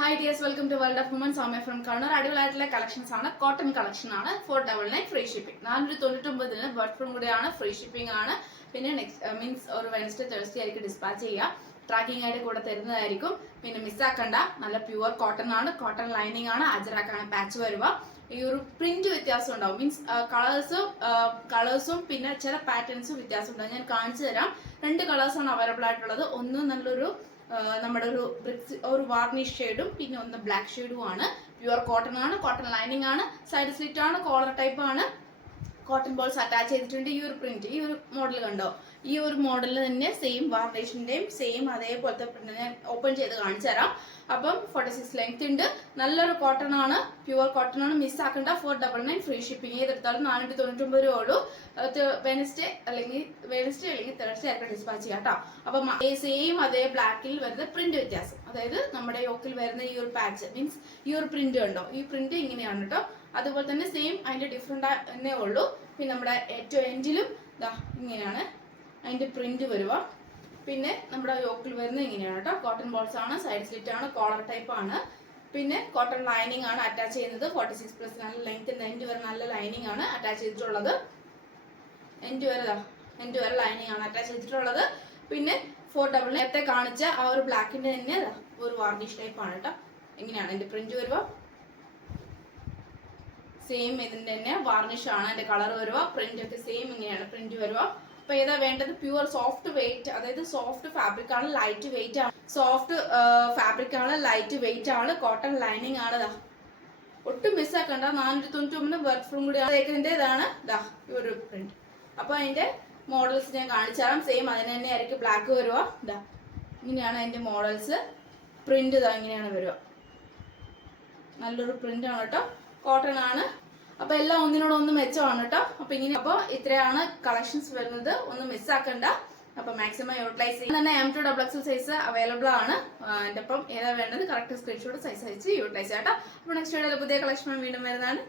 Hi dears, welcome to World of Women. Soumya from Kannur. അടിപൊളിയായിട്ടുള്ള collections ആണ്, cotton collection ആണ്. 499 free shipping. 499 worth from കൂടെയാണ്, free shipping ആണ്. പിന്നെ next means ഒരു വെൻസ്ഡേ തേഴ്സ്ഡേ ആയിരിക്കും ഡിസ്പാച്ച് ചെയ്യുക. ട്രാക്കിംഗ് ആയിട്ട് കൂടെ തരുന്നതായിരിക്കും. പിന്നെ മിസ്സാക്കണ്ട, നല്ല പ്യുവർ കോട്ടൺ ആണ്, കോട്ടൺ ലൈനിങ് ആണ്, അജറാക്കാണ് പാച്ച് വരുക. ഈ ഒരു പ്രിന്റ് വ്യത്യാസം ഉണ്ടാവും, മീൻസ് കളേഴ്സും പിന്നെ ചില പാറ്റേൺസും വ്യത്യാസം ഉണ്ടാവും. ഞാൻ കാണിച്ചു തരാം. 2 കളേഴ്സാണ് അവൈലബിൾ ആയിട്ടുള്ളത്. ഒന്ന് നല്ലൊരു നമ്മുടെ ഒരു വാർണിഷ് ഷെയ്ഡും പിന്നെ ഒന്ന് ബ്ലാക്ക് ഷെയ്ഡും ആണ്. പ്യുവർ കോട്ടൺ ആണ്, കോട്ടൺ ലൈനിങ് ആണ്, സൈഡ് സ്ലിറ്റ് ആണ്, കോളർ ടൈപ്പ് ആണ്, കോട്ടൺ ബോൾസ് അറ്റാച്ച് ചെയ്തിട്ടുണ്ട്. ഈ ഒരു പ്രിന്റ്, ഈ ഒരു മോഡൽ കണ്ടോ, ഈ ഒരു മോഡലിൽ തന്നെ സെയിം വാർണിഷിന്റെയും സെയിം അതേപോലത്തെ പ്രിന്റ് ഞാൻ ഓപ്പൺ ചെയ്ത് കാണിച്ചു തരാം. അപ്പം 46 ലെങ്ത് ഉണ്ട്, നല്ലൊരു കോട്ടൺ ആണ്, പ്യുവർ കോട്ടൺ ആണ്, മിസ്സാക്കണ്ട. 499 ഫ്രീ ഷിപ്പിംഗ്. ചെയ്തെടുത്താലും 499 രൂപ ഉള്ളൂ. വെനസ്ഡേ അല്ലെങ്കിൽ തേഴ്സ്ഡേ ആയിട്ട് ഡിസ്പാച്ച് ചെയ്യാം കേട്ടോ. അപ്പം സെയിം അതേ ബ്ലാക്കിൽ വരുന്ന പ്രിന്റ് വ്യത്യാസം, അതായത് നമ്മുടെ യോക്കിൽ വരുന്ന ഈ ഒരു പാച്ച് മീൻസ് ഈ ഒരു പ്രിന്റ് കണ്ടോ, ഈ പ്രിന്റ് ഇങ്ങനെയാണ് കേട്ടോ. അതുപോലെ തന്നെ സെയിം അതിന്റെ ഡിഫറെന്റ് എന്നേ ഉള്ളൂ. പിന്നെ നമ്മുടെ ഏറ്റവും എൻഡിലും ഇങ്ങനെയാണ് അതിന്റെ പ്രിന്റ് വരുക. പിന്നെ നമ്മുടെ യോക്കിൽ വരുന്നത് ഇങ്ങനെയാണ് കേട്ടോ. കോട്ടൺ ബോൾസ് ആണ്, സൈഡ് സ്ലിറ്റ് ആണ്, കോളർ ടൈപ്പ് ആണ്. പിന്നെ കോട്ടൺ ലൈനിങ് ആണ് അറ്റാച്ച് ചെയ്യുന്നത്. 46+ നല്ല ലെങ്ത്, എൻഡ് വരെ നല്ല ലൈനിങ് ആണ് അറ്റാച്ച് ചെയ്തിട്ടുള്ളത്. എൻഡ് വരെ ലൈനിങ് ആണ് അറ്റാച്ച് ചെയ്തിട്ടുള്ളത്. പിന്നെ 499 നേരത്തെ കാണിച്ച ആ ഒരു ബ്ലാക്കിന്റെ തന്നെ ഒരു വാർണിഷ് ടൈപ്പ് ആണ് കേട്ടോ. എങ്ങനെയാണ് എന്റെ പ്രിന്റ് വരുക, സെയിം ഇതിന്റെ തന്നെ വാർണിഷ് ആണ് എന്റെ കളർ വരുക. പ്രിന്റ് ഒക്കെ സെയിം ഇങ്ങനെയാണ് പ്രിന്റ് വരുക. അപ്പൊ ഏതാ വേണ്ടത്? പ്യുവർ സോഫ്റ്റ് വെയിറ്റ്, അതായത് സോഫ്റ്റ് ഫാബ്രിക് ആണ്, ലൈറ്റ് വെയിറ്റ് ആണ്, സോഫ്റ്റ് ഫാബ്രിക് ആണ്, ലൈറ്റ് വെയിറ്റ് ആണ്, കോട്ടൺ ലൈനിങ് ആണ്. ഒട്ടും മിസ്സാക്കണ്ട. 499 വർത്ത് ഫ്രം കൂടി ഇതാണ് ഈ ഒരു പ്രിന്റ്. അപ്പൊ അതിന്റെ മോഡൽസ് ഞാൻ കാണിച്ചു തരാം. സെയിം അതിന് തന്നെ ആയിരിക്കും ബ്ലാക്ക് വരുക. ഇങ്ങനെയാണ് അതിന്റെ മോഡൽസ്. പ്രിന്റ് ഇങ്ങനെയാണ് വരുക. നല്ലൊരു പ്രിന്റ് ആണ് കേട്ടോ, കോട്ടൺ ആണ്. അപ്പൊ എല്ലാം ഒന്നിനോടൊന്ന് മെച്ചമാണ് കേട്ടോ. അപ്പൊ ഇത്രയാണ് കളക്ഷൻസ് വരുന്നത്, ഒന്നും മിസ്സാക്കണ്ട. അപ്പൊ മാക്സിമം യൂട്ടിലൈസ് ചെയ്യാൻ തന്നെ M2XXL സൈസ് അവൈലബിൾ ആണ്. എന്റെ അപ്പം ഏതാ വേണ്ടത് കറക്റ്റ് സ്ക്രീൻഷോട്ട് സൈസ് അയച്ച് യൂട്ടിലൈസ് ചെയ്യാം കേട്ടോ. അപ്പൊ നെക്സ്റ്റ് വീഡിയോയിൽ പുതിയ കളക്ഷൻ വീണ്ടും വരുന്നതാണ്.